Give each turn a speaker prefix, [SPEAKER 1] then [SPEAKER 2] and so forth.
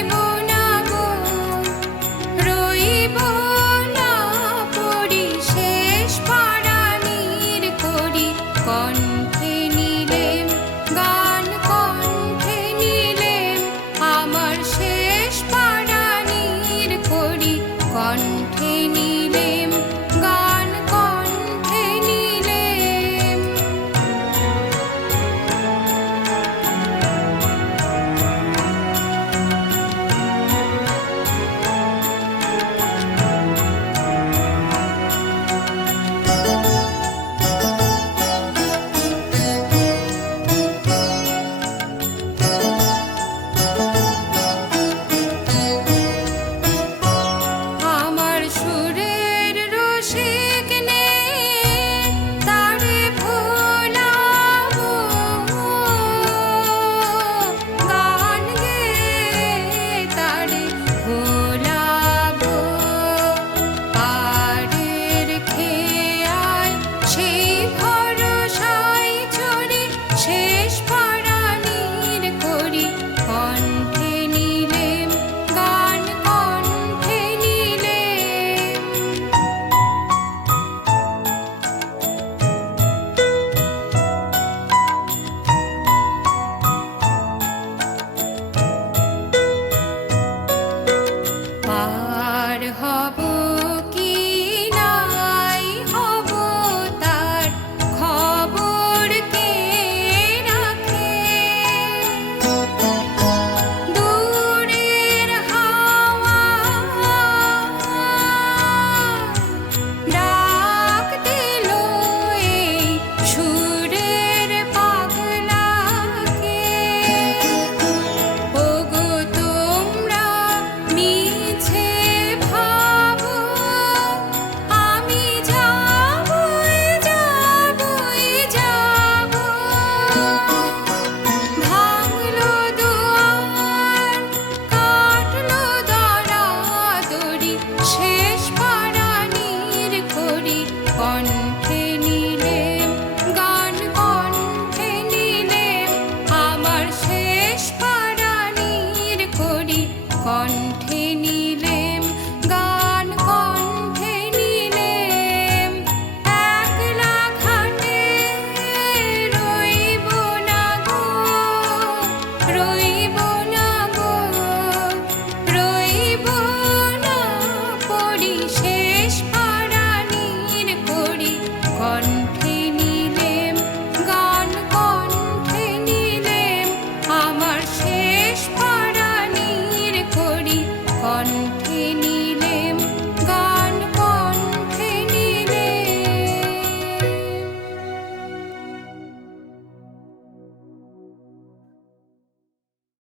[SPEAKER 1] move. con